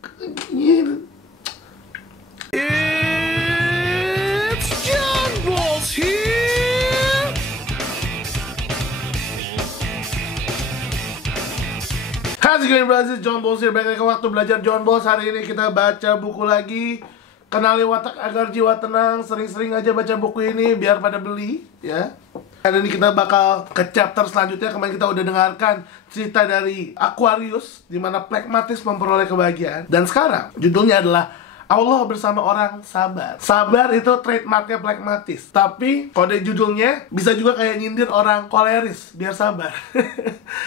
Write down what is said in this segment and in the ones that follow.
It's John Balls here. How's it going, brothers? John Balls here. Balik lagi ke waktu belajar John Balls. Hari ini kita baca buku lagi. Kenali watak agar jiwa tenang. Sering-sering aja baca buku ini biar pada beli, ya. Hari ini kita bakal ke chapter selanjutnya. Kemarin kita udah dengarkan cerita dari Aquarius, di mana Phlegmatis memperoleh kebahagiaan. Dan sekarang judulnya adalah Allah bersama orang sabar. Sabar itu trademarknya Phlegmatis. Tapi kode judulnya bisa juga kayak nyindir orang koleris biar sabar.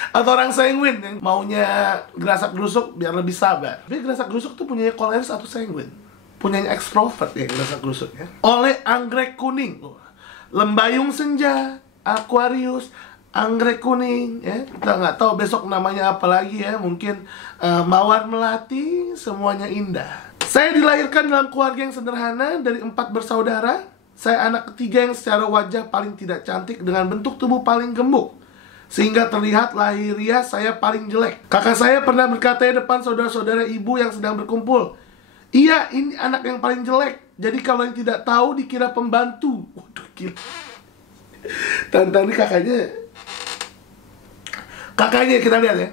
Atau orang sanguin yang maunya gerasak gerusuk biar lebih sabar. Tapi gerasak gerusuk tuh punyanya koleris atau sanguin? Punyanya ekstrovert ya gerasak gerusuknya. Oleh anggrek kuning, lembayung senja, Aquarius, anggrek kuning, ya. Kita nggak tahu besok namanya apa lagi ya. Mungkin mawar melati, semuanya indah. Saya dilahirkan dalam keluarga yang sederhana dari 4 bersaudara. Saya anak ketiga yang secara wajah paling tidak cantik dengan bentuk tubuh paling gemuk, sehingga terlihat lahiriah saya paling jelek. Kakak saya pernah berkata di depan saudara-saudara ibu yang sedang berkumpul, "Iya, ini anak yang paling jelek. Jadi kalau yang tidak tahu dikira pembantu." Waduh, gila. Tante ini kakaknya kita lihat ya.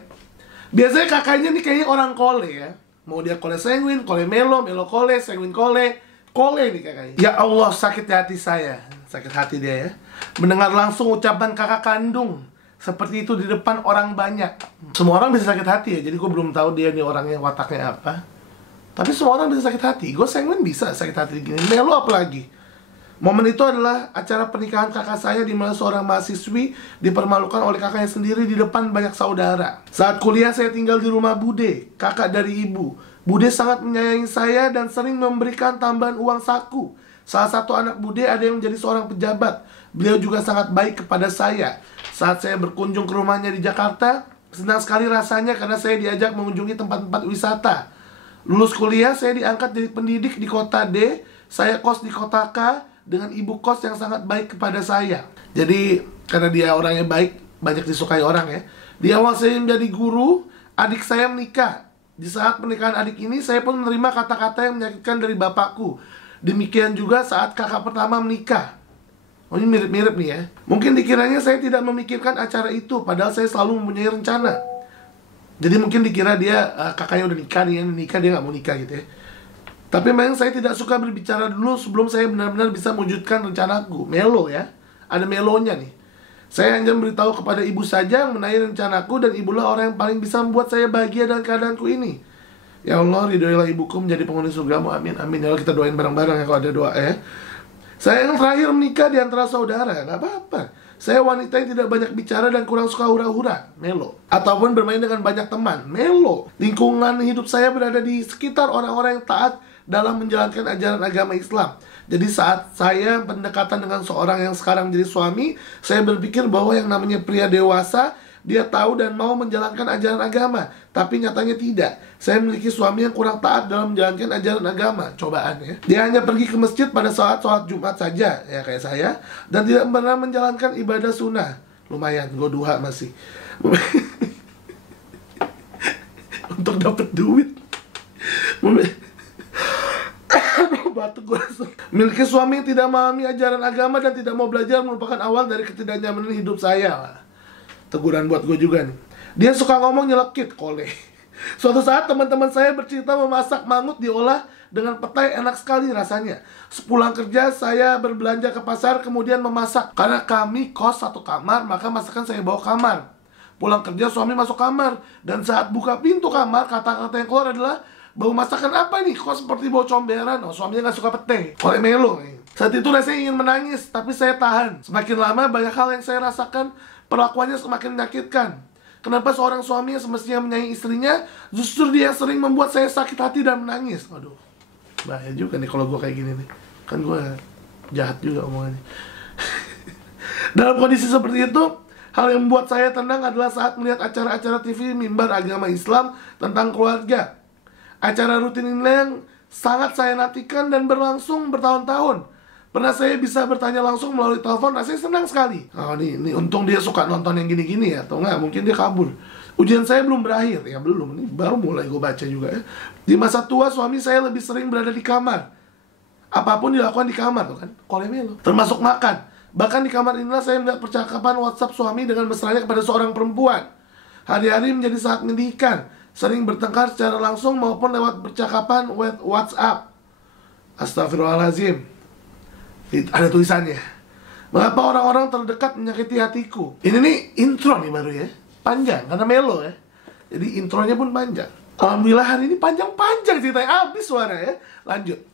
Biasanya kakaknya nih kayaknya orang kole ya. Mau dia kole sanguin, kole melo, melo kole, sanguin kole nih kakaknya. Ya Allah, sakit hati saya. Sakit hati dia ya mendengar langsung ucapan kakak kandung seperti itu di depan orang banyak. Semua orang bisa sakit hati ya. Jadi gue belum tahu dia nih orangnya wataknya apa. Tapi semua orang bisa sakit hati. Gue sanguin bisa sakit hati gini. Melo apalagi. Momen itu adalah acara pernikahan kakak saya, di mana seorang mahasiswi dipermalukan oleh kakaknya sendiri di depan banyak saudara. Saat kuliah saya tinggal di rumah Bude, kakak dari ibu. Bude sangat menyayangi saya dan sering memberikan tambahan uang saku. Salah satu anak Bude ada yang menjadi seorang pejabat. Beliau juga sangat baik kepada saya. Saat saya berkunjung ke rumahnya di Jakarta, senang sekali rasanya karena saya diajak mengunjungi tempat-tempat wisata. Lulus kuliah, saya diangkat jadi pendidik di kota D. Saya kos di kota K dengan ibu kos yang sangat baik kepada saya. Jadi karena dia orangnya baik, banyak disukai orang ya. Di awal saya menjadi guru, adik saya menikah. Di saat pernikahan adik ini, saya pun menerima kata-kata yang menyakitkan dari bapakku. Demikian juga saat kakak pertama menikah. Oh, ini mirip-mirip nih ya. Mungkin dikiranya saya tidak memikirkan acara itu, padahal saya selalu mempunyai rencana. Jadi mungkin dikira dia kakaknya udah nikah, dia nggak mau nikah gitu ya. Tapi memang saya tidak suka berbicara dulu sebelum saya benar-benar bisa mewujudkan rencanaku. Melo ya, ada melonya nih. Saya hanya memberitahu kepada ibu saja mengenai rencanaku, dan ibulah orang yang paling bisa membuat saya bahagia dengan keadaanku ini. Ya Allah, ridhoilah ibuku menjadi penghuni surgamu, amin, amin. Ya Allah, kita doain bareng-bareng ya kalau ada doa ya. Saya yang terakhir menikah di antara saudara, nggak apa-apa. Saya wanita yang tidak banyak bicara dan kurang suka hura-hura, melo. Ataupun bermain dengan banyak teman, melo. Lingkungan hidup saya berada di sekitar orang-orang yang taat dalam menjalankan ajaran agama Islam. Jadi saat saya pendekatan dengan seorang yang sekarang menjadi suami, saya berpikir bahwa yang namanya pria dewasa, dia tahu dan mau menjalankan ajaran agama. Tapi nyatanya tidak. Saya memiliki suami yang kurang taat dalam menjalankan ajaran agama. Cobaan ya. Dia hanya pergi ke masjid pada saat sholat Jumat saja, ya kayak saya, dan tidak pernah menjalankan ibadah sunnah. Lumayan, gue duha masih. Untuk dapat duit. Batuk gue langsung. Memiliki suami yang tidak memahami ajaran agama dan tidak mau belajar merupakan awal dari ketidaknyamanan hidup saya. Teguran buat gue juga nih. Dia suka ngomong nyelekit, kole. Suatu saat teman-teman saya bercerita memasak mangut diolah dengan petai, enak sekali rasanya. Sepulang kerja saya berbelanja ke pasar kemudian memasak. Karena kami kos satu kamar, maka masakan saya bawa kamar. Pulang kerja suami masuk kamar, dan saat buka pintu kamar, kata-kata yang keluar adalah, "Bau masakan apa nih? Kok seperti bau comberan?" Oh, suaminya gak suka pete. Kole melo nih. Saat itu rasanya ingin menangis, tapi saya tahan. Semakin lama banyak hal yang saya rasakan, perlakuannya semakin menyakitkan. Kenapa seorang suami yang semestinya menyayangi istrinya, justru dia yang sering membuat saya sakit hati dan menangis. Waduh, bahaya juga nih kalau gue kayak gini nih. Kan gue jahat juga omongannya. Dalam kondisi seperti itu, hal yang membuat saya tenang adalah saat melihat acara-acara TV mimbar agama Islam tentang keluarga. Acara rutin ini yang sangat saya nantikan dan berlangsung bertahun-tahun. Pernah saya bisa bertanya langsung melalui telepon, rasanya senang sekali. Oh, ini untung dia suka nonton yang gini-gini ya, atau enggak, mungkin dia kabur. Ujian saya belum berakhir. Ya belum, ini baru mulai gue baca juga ya. Di masa tua suami saya lebih sering berada di kamar. Apapun dilakukan di kamar tuh kan, kolemelo. Termasuk makan. Bahkan di kamar inilah saya melihat percakapan WhatsApp suami dengan mesranya kepada seorang perempuan. Hari-hari menjadi sangat menyedihkan. Sering bertengkar secara langsung maupun lewat percakapan WhatsApp. Astagfirullahaladzim. Ada tulisannya. Mengapa orang-orang terdekat menyakiti hatiku? Ini nih intro nih baru ya. Panjang, karena melo ya. Jadi intronya pun panjang. Alhamdulillah hari ini panjang-panjang ceritanya. Habis suara ya. Lanjut.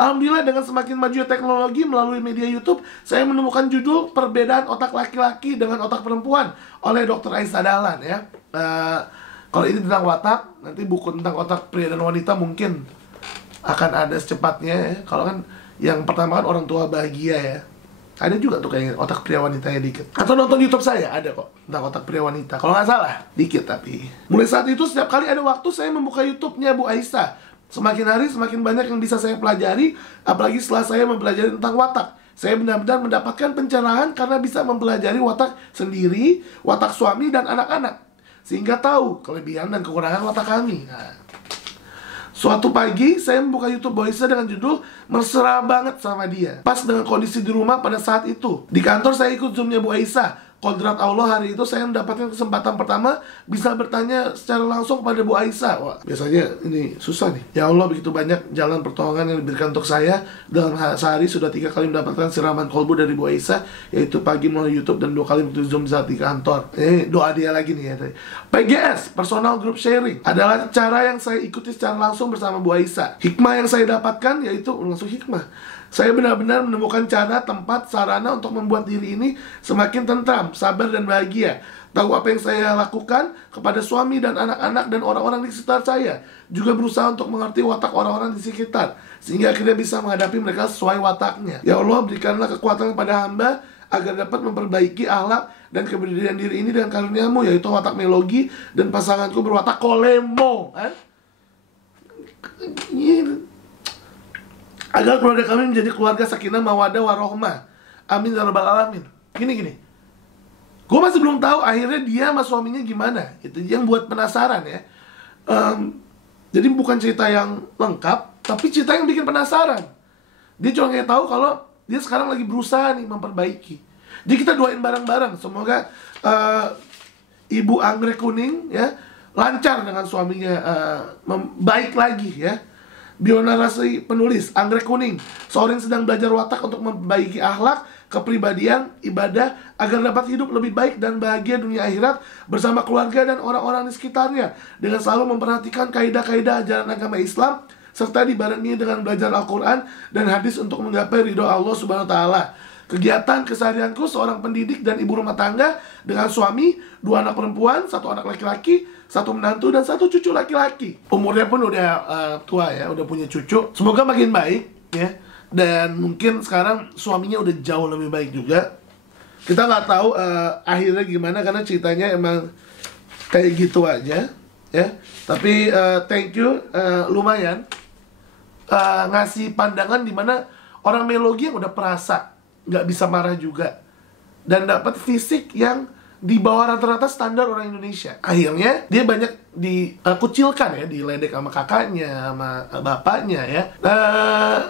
Alhamdulillah dengan semakin maju teknologi melalui media YouTube, saya menemukan judul Perbedaan Otak Laki-Laki dengan Otak Perempuan oleh Dr. Aisyah Dahlan ya. Kalau ini tentang watak, nanti buku tentang otak pria dan wanita mungkin akan ada secepatnya ya. Kalau kan yang pertama kan orang tua bahagia ya. Ada juga tuh kayaknya otak pria wanitanya dikit. Atau nonton YouTube saya, ada kok tentang otak pria wanita. Kalau nggak salah, dikit tapi. Mulai saat itu setiap kali ada waktu saya membuka YouTube-nya Bu Aisyah. Semakin hari semakin banyak yang bisa saya pelajari, apalagi setelah saya mempelajari tentang watak. Saya benar-benar mendapatkan pencerahan karena bisa mempelajari watak sendiri, watak suami dan anak-anak. Sehingga tahu kelebihan dan kekurangan watak kami. Suatu pagi, saya membuka YouTube Bu Aisyah dengan judul Mesra Banget Sama Dia. Pas dengan kondisi di rumah pada saat itu. Di kantor saya ikut Zoom-nya Bu Aisyah. Kodrat Allah hari itu saya mendapatkan kesempatan pertama bisa bertanya secara langsung kepada Bu Aisyah. Wah, biasanya ini susah nih. Ya Allah, begitu banyak jalan pertolongan yang diberikan untuk saya. Dalam sehari sudah 3 kali mendapatkan siraman kolbu dari Bu Aisyah, yaitu pagi melalui YouTube dan 2 kali melalui Zoom saat di kantor. Doa dia lagi nih ya. PGS, Personal Group Sharing, adalah cara yang saya ikuti secara langsung bersama Bu Aisyah. Hikmah yang saya dapatkan yaitu langsung hikmah. Saya benar-benar menemukan cara, tempat, sarana untuk membuat diri ini semakin tentram, sabar, dan bahagia. Tahu apa yang saya lakukan kepada suami dan anak-anak dan orang-orang di sekitar saya. Juga berusaha untuk mengerti watak orang-orang di sekitar, sehingga akhirnya bisa menghadapi mereka sesuai wataknya. Ya Allah, berikanlah kekuatan kepada hamba agar dapat memperbaiki akhlak dan keberdian diri ini dengan karunia-Mu, yaitu watak melogi dan pasanganku berwatak kolemo. Agar keluarga kami menjadi keluarga sakinah, mawadah, warohmah. Amin ya rabbal alamin. Gini. Gue masih belum tahu akhirnya dia sama suaminya gimana. Itu yang buat penasaran ya. Jadi bukan cerita yang lengkap, tapi cerita yang bikin penasaran. Dia cuma kayak tahu kalau dia sekarang lagi berusaha nih memperbaiki. Jadi kita doain bareng-bareng. Semoga Ibu Anggrek Kuning ya lancar dengan suaminya, baik lagi ya. Bionarasi penulis Anggrek Kuning, seorang yang sedang belajar watak untuk memperbaiki akhlak, kepribadian, ibadah agar dapat hidup lebih baik dan bahagia dunia akhirat bersama keluarga dan orang-orang di sekitarnya, dengan selalu memperhatikan kaidah-kaidah ajaran agama Islam serta dibarengi dengan belajar Al-Quran dan hadis untuk menggapai ridho Allah Subhanahu wa Ta'ala. Kegiatan keseharianku seorang pendidik dan ibu rumah tangga dengan suami, 2 anak perempuan, 1 anak laki-laki, 1 menantu dan 1 cucu laki-laki. Umurnya pun udah tua ya, udah punya cucu. Semoga makin baik ya. Dan mungkin sekarang suaminya udah jauh lebih baik juga. Kita nggak tahu akhirnya gimana karena ceritanya emang kayak gitu aja ya. Tapi thank you, lumayan ngasih pandangan dimana orang melogi yang udah perasa, nggak bisa marah juga, dan dapat fisik yang di bawah rata-rata standar orang Indonesia. Akhirnya dia banyak dikucilkan ya, diledek sama kakaknya, sama bapaknya ya.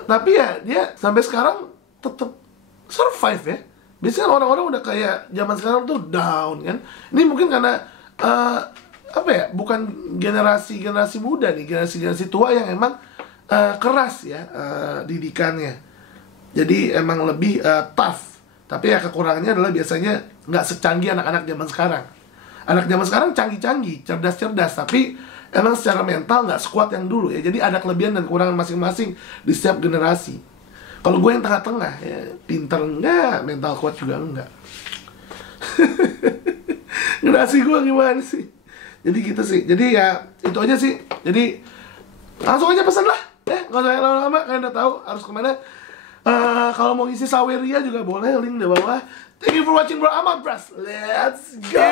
Tapi ya dia sampai sekarang tetap survive ya. Biasanya orang-orang udah kayak zaman sekarang tuh down kan. Ini mungkin karena apa ya, bukan generasi muda nih, generasi tua yang emang keras ya didikannya. Jadi emang lebih tough. Tapi ya kekurangannya adalah biasanya nggak secanggih anak-anak zaman sekarang. Anak zaman sekarang canggih-canggih, cerdas-cerdas, tapi emang secara mental nggak sekuat yang dulu ya. Jadi ada kelebihan dan kekurangan masing-masing di setiap generasi. Kalau gue yang tengah-tengah ya, pinter enggak, mental kuat juga enggak. Generasi gue gimana sih? Jadi gitu sih. Jadi ya itu aja sih. Jadi langsung aja pesan lah ya, nggak usah lama-lama. Kalian udah tahu harus kemana. Kalau mau isi Saweria juga boleh, link di bawah. Thank you for watching bro, I'm out bros. Let's go.